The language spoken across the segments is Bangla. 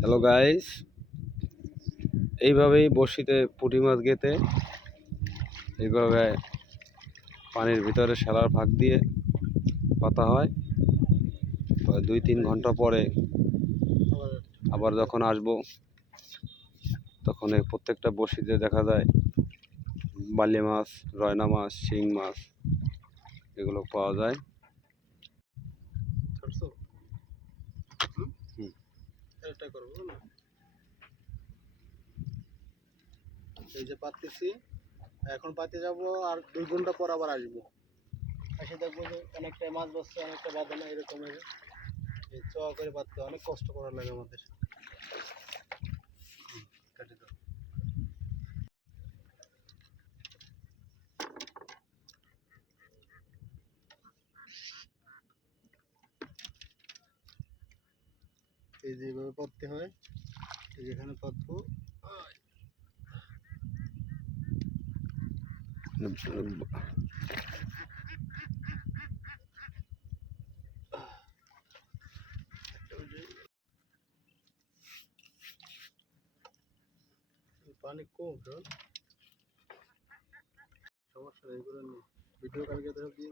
হ্যালো গাইস এইভাবেই বড়শিতে পুঁটি মাছ গেতে এইভাবে পানির ভিতরে শ্যালার ফাঁক দিয়ে পাতা হয়। দুই তিন ঘণ্টা পরে আবার যখন আসব, তখন এই প্রত্যেকটা বড়শিতে দেখা যায় বালি মাছ, রয়না মাছ, শিং মাছ, এগুলো পাওয়া যায়। এটা করব না এই যে পাততেছি এখন পাতে যাব আর দুই ঘণ্টা পর আবার আসব। এসে দেখব যে অনেকটা মাছ বসছে অনেকটা বাঁধে না এরকম এই চ করে পাততে অনেক কষ্ট করার লাগে আমাদের। এই যে পাততে হয়, এই যে এখানে পাতবো পানি কম সমস্যা নেই, এগুলো নিয়ে। ভিডিও কালকে দিয়ে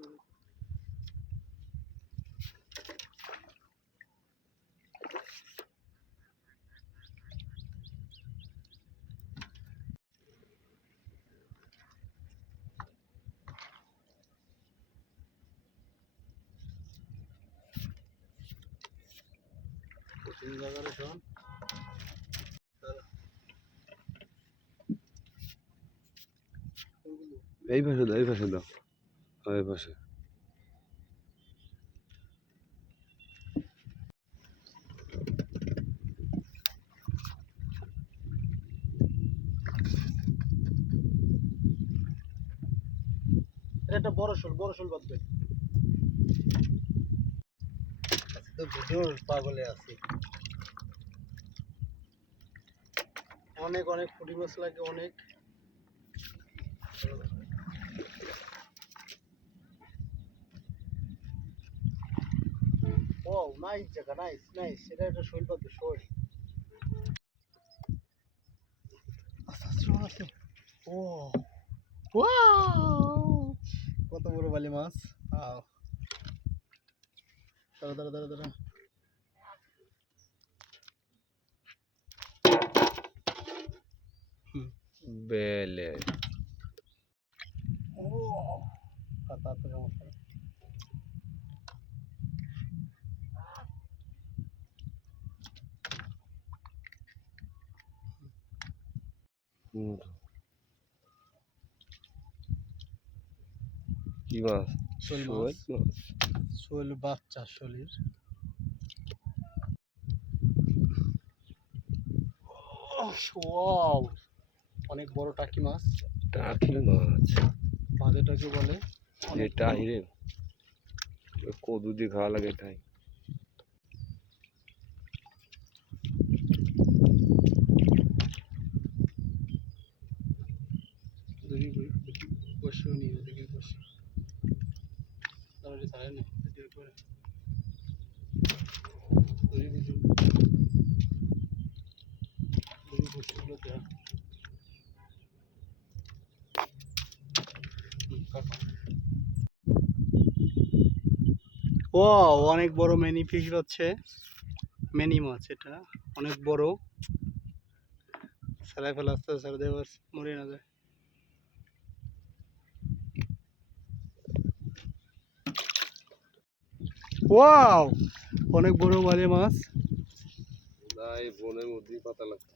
কঠিন জায়গারে এই পাশে দাও, এই পাশে দাও। এই পাশে। এটা বড় শোল বড় শোল বাঁধবে তো ভিডিওর পাগলে আছি। অনেক অনেক পুঁটি মাছ লাগে, অনেক। ও নাইস নাইস সেটা একটা ও ওয়াও কত বড় বালি মাছ? দাঁড়া দাঁড়া দাঁড়া দাঁড়া। বেলে। কি মাছ? শোল মাছ। শোল বাচ্চা শোলের। ওয়াও। অনেক বড় টাকি মাছ। টাকি মাছ। বাঁধেটাকে বলে এটা হিরে কদু দিয়ে খাওয়া লাগে তাই। দড়ি বসে নি ওদিকে বসে। তাহলে ছাড়ে না ভিডিও করে। দড়ি বুঝু দড়ি বসছিল দেখ ও অনেক বড় ম্যানি ফিশ হচ্ছে। ম্যানি মাছ এটা অনেক বড়। সেলাই ফেলা আসতে ছেড়ে দেবে মরে না যায়। ওয়াও অনেক বড় বালি মাছ। এই বনের মধ্যেই পাতা লাগতো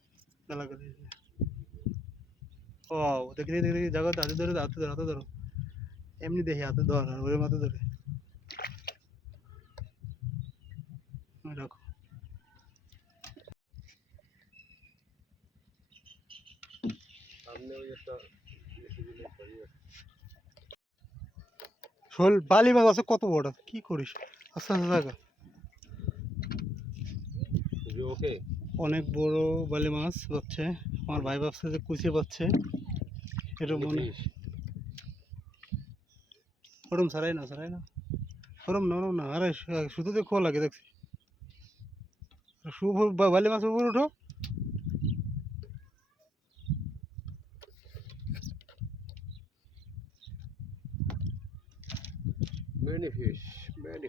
ওয়াও দেখি দেখি জায়গা হাতে ধরে হাতে ধরো হাতে ধরো। এমনি দেখি হাতে ধর আর ওরে মাথা ধরে। রাখো শোল বালি মাছ আছে কত বড়? কি করিস? আস্তে আস্তে থাকা অনেক বড় বালি মাছ পাচ্ছে আমার ভাই ভাবছে যে কুচিয়ে পাচ্ছে। এটা মনে ওরম সারাই না সারাই না। ওরম না ওরম না আরে শুধুতে খোয়া লাগে দেখছি। শুভ বালি মাছ উপর উঠো। Many fish, many